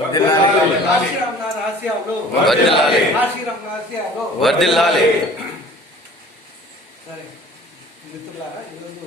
వర్ధిల్లాలి. సరే మిత్రులారా, ఈరోజు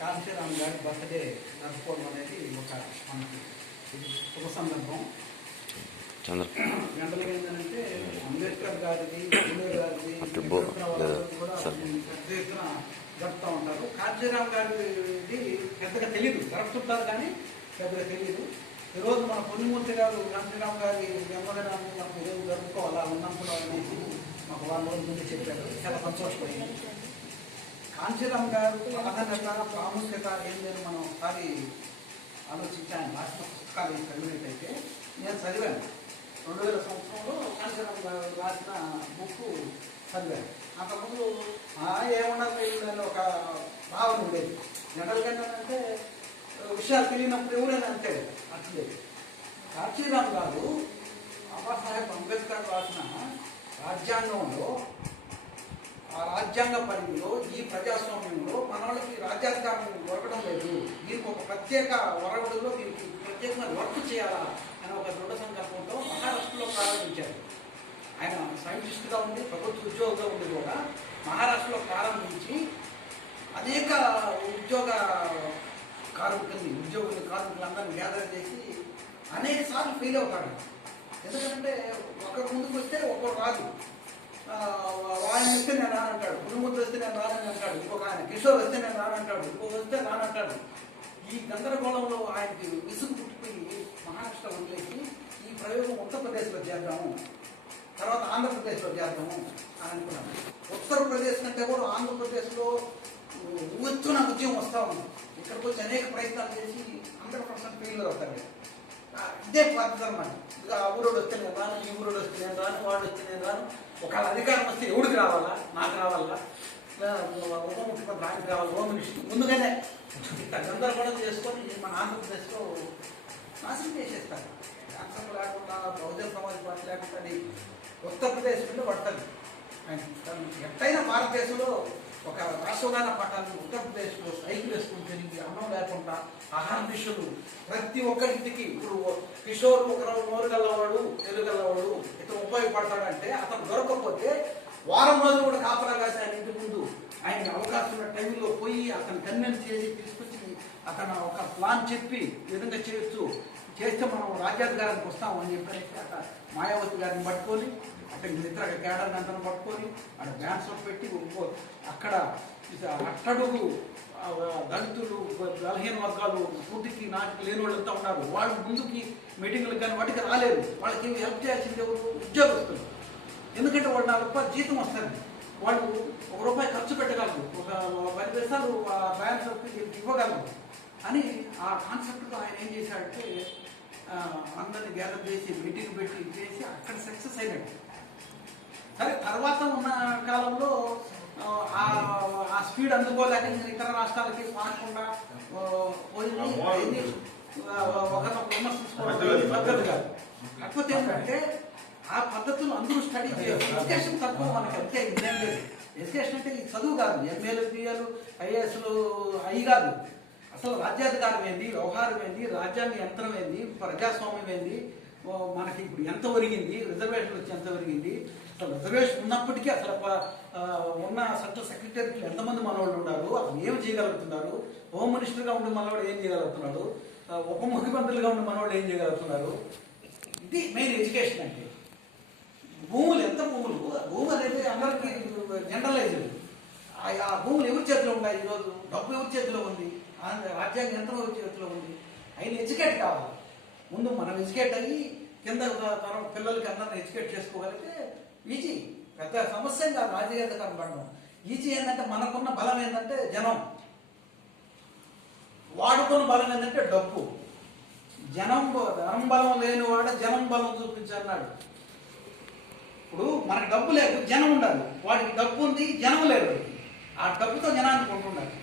కాంశీరామ్ గారి బర్త్డే జరుపుకోవడం అనేది ఒక మనకి శుభ సందర్భం. జనరల్గా ఏంటంటే అంబేద్కర్ గారిది, గారిది కూడా పెద్ద ఎత్తున జరుపుతూ ఉంటారు. కాంశీరామ్ గారిది పెద్దగా తెలియదు, జరుపుతుంటారు కానీ పెద్దగా తెలియదు. ఈరోజు మన పుణ్యమూర్తి గారు కాంశీరామ్ గారి జన్మదినాన్ని మనకు ఈరోజు జరుపుకోవాలా ఉన్నప్పుడు అనేసి మాకు 1 రోజుల ముందు చెప్పారు. చాలా సంతోషపడింది. కాంశీరామ్ గారు ప్రాధాన్యత, ప్రాముఖ్యత ఏంటని మనం ఒకసారి ఆలోచించాను. రాసిన పుస్తకాలు చదివినట్టయితే నేను చదివాను. 2000 సంవత్సరంలో కాంశీరామ్ గారు రాసిన బుక్ చదివాను. అంతకుముందు ఏమన్నా ఒక భావన ఉండేది. జనరల్గా ఏంటంటే విషయాలు తెలియనప్పుడు ఎవరైనా అంటే అట్లేదు. కాంశీరామ్ గారు బాబాసాహెబ్ అంబేద్కర్ రాసిన రాజ్యాంగంలో, ఆ రాజ్యాంగ పరిధిలో ఈ ప్రజాస్వామ్యంలో మన వాళ్ళకి రాజ్యాధికారం దొరకడం లేదు, దీనికి ఒక ప్రత్యేక వరవడిలో దీనికి ప్రత్యేకంగా వర్క్ చేయాలా అని ఒక దృఢ సంకల్పంతో మహారాష్ట్రలో ప్రారంభించారు. ఆయన సైంటిస్ట్గా ఉండి ప్రభుత్వ ఉద్యోగంగా ఉండి కూడా మహారాష్ట్రలో ప్రారంభించి అనేక కార్మికులందరినీ గ్యాదర్ చేసి అనేక సార్లు ఫెయిల్ అవుతాడు. ఎందుకంటే ఒకరు ముందుకు వస్తే ఒకరు రాదు. ఆయన వస్తే నేను రానంటాడు, పురుముద్దు వస్తే నేను రానని అంటాడు, ఇంకొక ఆయన కిషోర్ వస్తే నేను రానంటాడు, ఇంకొక వస్తే రానంటాడు. ఈ గందరగోళంలో ఆయనకి విసుగు పుట్టిపోయి మహారాష్ట్ర వదిలేసి ఈ ప్రయోగం ఉత్తరప్రదేశ్లో చేద్దాము, తర్వాత ఆంధ్రప్రదేశ్లో చేద్దాము అని అనుకున్నాను. ఉత్తరప్రదేశ్ కంటే కూడా ఆంధ్రప్రదేశ్లో ఉత్తున ఉద్యమం వస్తూ ఉంది. ఇక్కడికి వచ్చి అనేక ప్రయత్నాలు చేసి 100% ఫెయిల్ అవుతారు. ఇదే పద్ధతి అన్నమాట. ఆ ఊరోడు వస్తే నేను రాను, ఈ ఊరోడు వస్తే నేను రాను, వాడు వస్తే నేను రాను. ఒకవేళ అధికారం వస్తే ఎవడికి రావాలా, నాకు రావాలా, ఉప ముఖ్యమంత్రి ఆయనకి రావాలి, హోమ్ మినిస్టర్ ముందుగానే ఇంత గందరగోళం చేసుకొని మన ఆంధ్రప్రదేశ్లో నాశనం చేసేస్తారు. కాన్సెప్ట్ లేకుండా, బహుజన సమాజ్ పార్టీ లేకుండా ఉత్తరప్రదేశ్ నుండి పడుతుంది. ఎట్టయినా భారతదేశంలో ఒక రాష్ట్రదాన పాఠాలను ఉత్తరప్రదేశ్లో సైకిల్ వేసుకుని తిరిగి అన్నం లేకుండా ఆహారం విషయాలు ప్రతి ఒక్కరింటికి, ఇప్పుడు కిషోర్ ఒకరు నోరు గల్లవాడు, తెలుగు గల్లవాడు ఇతను ఉపయోగపడతాడంటే అతను దొరకకపోతే వారం రోజులు కూడా కాపలా కాసి ఆయన ఇంటి ముందు ఆయన అవకాశం ఉన్న టైంలో పోయి అతను కన్విన్స్ చేసి తీసుకొచ్చి అతను ఒక ప్లాన్ చెప్పి ఈ విధంగా చేస్తే మనం రాజ్యాధికారానికి వస్తాము అని చెప్పేసి అక్కడ మాయావతి గారిని పట్టుకొని అక్కడ ఇతర కేడర్ని అంతా పట్టుకొని అక్కడ బ్యాన్స్లో పెట్టి అక్కడ అట్టడుగు దళితులు, బలహీన వర్గాలు, పూర్తికి నాటికి లేని వాళ్ళంతా ఉన్నారు. వాళ్ళు ముందుకి మీటింగ్లకు కానీ వాటికి రాలేరు. వాళ్ళకి హెల్ప్ చేయాల్సింది ఎవరు? ఉద్యోగస్తులు. ఎందుకంటే వాళ్ళు 4 రూపాయలు జీతం వస్తుంది, వాళ్ళు ₹1 ఖర్చు పెట్టగలరు, ఒక 10 పైసలు బ్యాన్స్ ఇవ్వగలరు అని ఆ కాన్సెప్ట్తో ఆయన ఏం చేశాడంటే అందరినీ గ్యాదర్ చేసి మీటింగ్ పెట్టి చేసి అక్కడ సక్సెస్ అయినట్టు. సరే తర్వాత ఉన్న కాలంలో ఆ స్పీడ్ అందుకోలేక ఇతర రాష్ట్రాలకి పాడకుండా పోయింది. ఒకరినొక విమర్శించుకోవడం పద్ధతి కాదు. కాకపోతే ఏంటంటే ఆ పద్ధతులు అందరూ స్టడీ చేయాలి. ఎడ్యుకేషన్ తక్కువ మనకి అంతే, ఇదేం లేదు. ఎడ్యుకేషన్ అంటే ఈ చదువు కాదు, ఎంఏలు, బిఏలు, ఐఏఎస్లు అవి కాదు. అసలు రాజ్యాధికారం ఏంది, వ్యవహారం ఏంది, రాజ్యాంగ యంత్రం ఏంది, ప్రజాస్వామ్యం ఏంది, మనకి ఇప్పుడు ఎంత ఒరిగింది, రిజర్వేషన్ వచ్చి ఎంత ఒరిగింది, అసలు రిజర్వేషన్ ఉన్నప్పటికీ అసలు ఉన్న సెంట్రల్ సెక్రటరీకి ఎంతమంది మనవాళ్ళు ఉన్నారు, అసలు ఏం చేయగలుగుతున్నారు, హోమ్ మినిస్టర్గా ఉండి మనవాడు ఏం చేయగలుగుతున్నాడు, ఉప ముఖ్యమంత్రులుగా ఉండి మనవాళ్ళు ఏం చేయగలుగుతున్నారు. ఇది మెయిన్ ఎడ్యుకేషన్ అంటే. భూములు ఎంత భూములు అనేది అందరికీ జనరలైజ్డ్. ఆ భూములు ఎవరి చేతిలో ఉన్నాయి ఈరోజు? డబ్బు ఎవరి చేతిలో ఉంది? రాజ్యాంగ యంత్రం ఎవరి చేతిలో ఉంది? ఆయన ఎడ్యుకేట్ కావాలి. ముందు మనం ఎడ్యుకేట్ అయ్యి కింద తరం పిల్లలకి అందరిని ఎడ్యుకేట్ చేసుకోగలిగితే ఈజీ. పెద్ద సమస్య కాదు రాజ్యాంగం పడడం. ఈజీ ఏంటంటే మనకున్న బలం ఏంటంటే జనం, వాడుకున్న బలం ఏంటంటే డబ్బు. జనం బలం లేనివాడు జనం బలం చూపించన్నాడు. ఇప్పుడు మనకు డబ్బు లేదు, జనం ఉండాలి. వాడికి డబ్బు ఉంది, జనం లేదు. ఆ డబ్బుతో జనాన్ని కొంటుండాలి.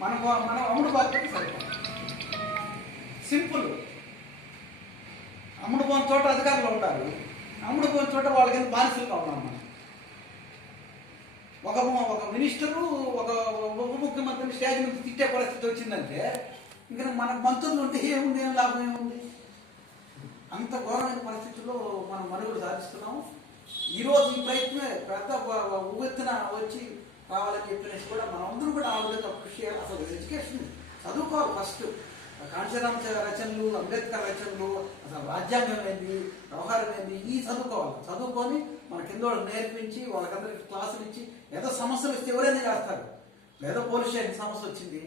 మనం అమ్ముడు బాధ్యత సరిపోతుంది. సింపుల్. అమ్ముడు పోని చోట అధికారులు ఉంటారు, అమ్ముడు పోని చోట వాళ్ళకి బానిసలుగా ఉన్నాం మనం. ఒక మినిస్టరు ఒక ఉప ముఖ్యమంత్రిని స్టేజ్ నుంచి తిట్టే పరిస్థితి వచ్చిందంటే ఇంకా మనకు మంత్రులు ఉంటే ఏముంది, ఏం లాభం ఏముంది? పెద్ద ఉవ్వెత్తున వచ్చి రావాలని చెప్పినట్టు కూడా మనం అందరూ కూడా ఆ విధంగా కృషి చేయాలి. అసలు ఎడ్యుకేషన్ చదువుకోవాలి ఫస్ట్. కాంచీరామ్ రచనలు, అంబేద్కర్ రచనలు, అసలు రాజ్యాంగం ఏంది, వ్యవహారం ఏంది, ఈ చదువుకొని మన కింద వాళ్ళకి నేర్పించి వాళ్ళకందరికి క్లాసులు ఇచ్చి ఏదో సమస్యలు వస్తే ఎవరైనా చేస్తారు. లేదా పోలీస్ స్టేషన్ సమస్య వచ్చింది,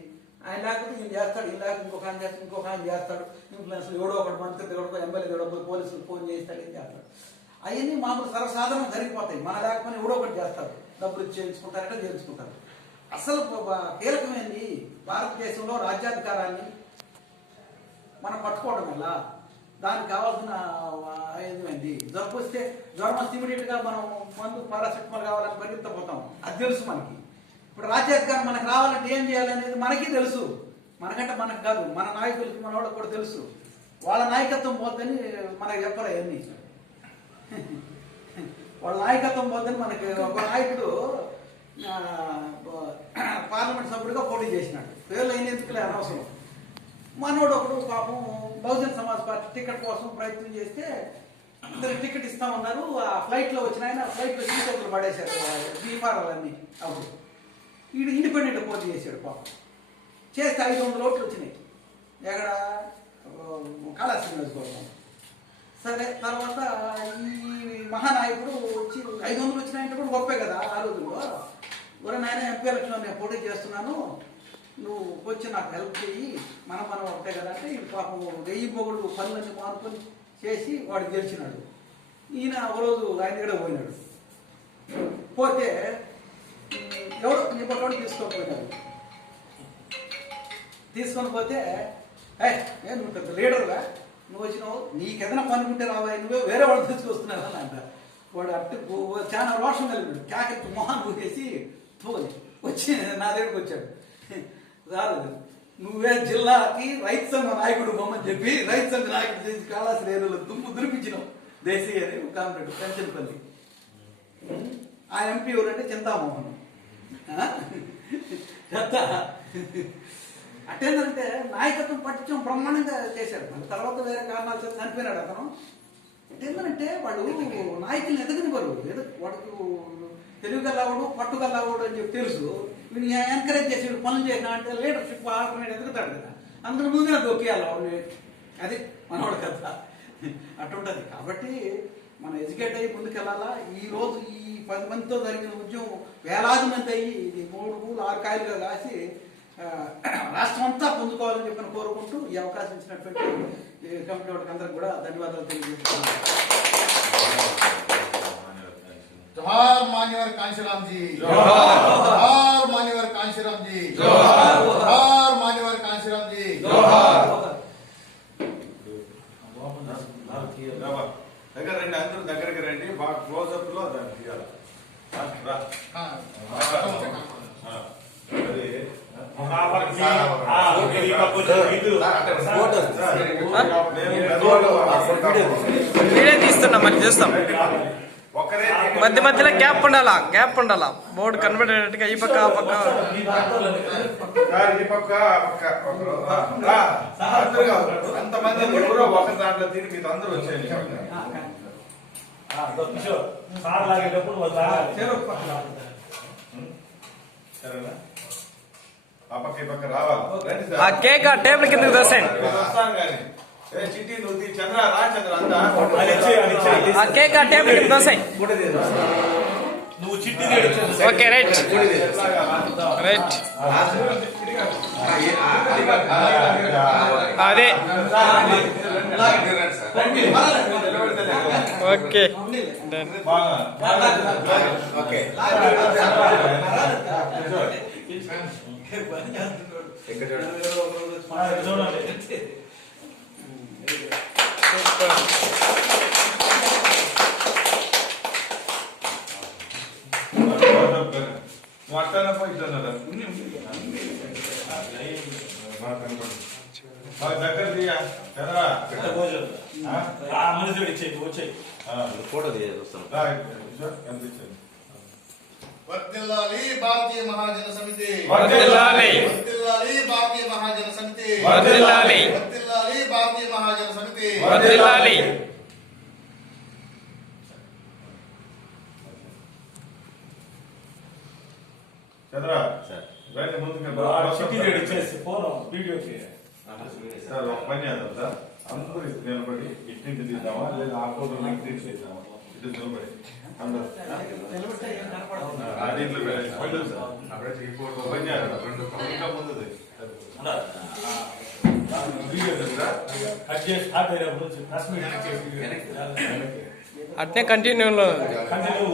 ఆయన లేకపోతే ఈయన చేస్తాడు, ఈయన లేకపోతే ఇంకొక ఆయన చేస్తాడు, ఇన్ఫ్లుయెన్స్లు ఎవడో ఒకటి మంత్రి ఎవడో ఎమ్మెల్యే ఎవడో పోలీసులు ఫోన్ చేస్తాడు, ఏం చేస్తాడు. అవన్నీ మామూలు సర్వసాధారణం జరిగిపోతాయి. మన లేకపోతే ఎవడో ఒకటి చేస్తారు, డబ్బులు చేయించుకుంటారంటే చేయించుకుంటారు. అసలు కీలకమైంది భారతదేశంలో రాజ్యాధికారాన్ని మనం పట్టుకోవడం వల్ల దానికి కావాల్సిన ఏంటి, జబ్బు వస్తే జ్వరం వస్తే ఇమీడియట్గా మనం మందు పారాసెటమాల్ కావాలని పరిగెత్తపోతాం. అది తెలుసు మనకి. ఇప్పుడు రాజ్యాధికారం మనకు రావాలంటే ఏం చేయాలనేది మనకి తెలుసు. మనకంటే మనకు కాదు, మన నాయకులకి మన వాళ్ళకి కూడా తెలుసు. వాళ్ళ నాయకత్వం పోద్దని మనకు చెప్పరు అవన్నీ. వాళ్ళ నాయకత్వం పోద్దని మనకి ఒక నాయకుడు పార్లమెంట్ సభ్యుడిగా పోటీ చేసినాడు. పేర్లు అయిన ఎందుకులే అనవసరం. మనోడు ఒకడు పాపం బహుజన్ సమాజ్ పార్టీ టికెట్ కోసం ప్రయత్నం చేస్తే అందరికి టికెట్ ఇస్తామన్నారు. ఆ ఫ్లైట్లో వచ్చిన ఆయన ఫ్లైట్లో సీట్లు పడేశారు దీపారాలన్నీ. అప్పుడు వీడు ఇండిపెండెంట్ పోటీ చేశాడు. పాపం చేస్తే 500 ఓట్లు వచ్చినాయి. ఎక్కడ కాళాశ్రీ నియోజకవర్గం. సరే, తర్వాత ఈ మహానాయకుడు వచ్చి 500 వచ్చినాయంటే కూడా గొప్పే కదా ఆ రోజుల్లో. ఒరే నాయన ఎంపీ ఎలక్షన్ నేను పోటీ చేస్తున్నాను, నువ్వు వచ్చి నాకు హెల్ప్ చేయి, మనం ఒకటే కదా అంటే ఈ పాపం 1000 పొగుడు పనులన్నీ మానుకొని చేసి వాడు గెలిచినాడు. ఈయన ఒకరోజు ఆయన దగ్గర పోయినాడు. పోతే ఎవడో నీ పక్కన తీసుకొని పోయినాడు. తీసుకొని పోతే నువ్వు పెద్ద లీడర్గా నువ్వు వచ్చినావు, నీకేదైనా పని ఉంటే రావా, నువ్వే వేరే వాళ్ళు తీసుకొస్తున్నావు అని అంట. వాడు అట్టు చాలా రోషం కలిగాడు. క్యాకెట్ మొహాన్ ఊరేసి వచ్చి నా దగ్గరకు వచ్చాడు. రాదు, నువ్వే జిల్లాకి రైతు సంఘ నాయకుడు బొమ్మని చెప్పి రైతు సంఘ నాయకుడు చేసి కాళాశ్రీ ఏరియాలో దుమ్ము దురిపించినావు. దేశీయ అని కామ్రేడ్ పెంచనపల్లి. ఆ ఎంపీ ఎవరంటే చింతామోహన్. అటేందంటే నాయకత్వం పట్టించడం బ్రహ్మాండంగా చేశాడు. మళ్ళీ తర్వాత వేరే కారణాలు చేసి చనిపోయినాడు అతను. ఏంటంటే వాడు నాయకుల్ని ఎదగనివ్వరు. వాడికి తెలుగుగల్లవాడు పట్టుగల్లవాడు అని చెప్పి తెలుసు. వీడిని ఎంకరేజ్ చేసి పనులు చేసినా అంటే లీడర్షిప్ ఆల్టర్నేట్ ఎదుగుతాడు కదా. అందరూ ముందుగా దొక్కేయాలి వాడిని. అది మనవాడు కదా, అటుంటది. కాబట్టి మనం ఎడ్యుకేట్ అయ్యి ముందుకెళ్ళాలా. ఈ రోజు ఈ 10 మందితో జరిగిన ఉద్యమం వేలాది మంది అయ్యి ఇది 3 పూలు 6 కాయలుగా కాసి రాష్ట్రం అంతా పొందుకోవాలని చెప్పి కోరుకుంటూ ఈ అవకాశం ఇచ్చినటువంటి కమిటీ వాళ్ళకి అందరికి కూడా ధన్యవాదాలు తెలియజేస్తున్నాను. जोहार मान्यवर कांशीराम जी, जोहार मान्यवर कांशीराम जी, जोहार मान्यवर कांशीराम जी, जोहार. దగ్గర రండి, అందరూ దగ్గరికి రండి. బాగా క్లోజ్అప్ లో దాన్ని తీయాలి. వీడియో తీస్తున్నా, మరి చూస్తాం. మధ్య మధ్యలో గ్యాప్ ఉండాలా. బోర్డు కనబడేటట్టుగా ఈ పక్క ఆ పక్క. అంతమంది ఒక దాంట్లో తిని మీరు అందరూ వచ్చేయండి. సరేనా? ఆ పక్క ఈ పక్క రావాలి. ఆ కేక్ ఆ టేబుల్ కిందకి దోసేయండి. వస్తాను కానీ చిట్టి నువ్వు చంద్ర రా, చంద్ర అంతా ఆ కేక్ ఆ టేబుల్ కింద దోసేయి. నువ్వు చిట్టి ఓకే, రైట్ రైట్. అదే ఓకే డన్. అట్లా పోయి దగ్గర ఫోటో తీసేస్తాను. ఎంత ఇచ్చాను? వర్ధిల్లాలి భారతీయ మహాజన సమితి, వర్ధిల్లాలి. వర్ధిల్లాలి భారతీయ మహాజన సమితి, వర్ధిల్లాలి. వర్ధిల్లాలి భారతీయ మహాజన సమితి, వర్ధిల్లాలి. చంద్ర రండి ముందుకు చిట్టి రెడీ చేసి ఫోన్ వీడియోకి సార్ ఒక పని చేద్దాం సార్ అందరూ నిలబడి ఇంటింటి తీద్దామా లేదా ఆ ఫోటో ఇంటింటి తీద్దామా ఇటు నిలబడి అందరూ ఆ దీంట్లో పెట్టండి. పళ్ళు సార్ ఒక పని చేద్దాం ఇంకా ముందుది వీడియో కట్ చేసి స్టార్ట్ అయినప్పుడు నుంచి ప్రెస్ మీట్ చేసి అట్నే కంటిన్యూలో కంటిన్యూ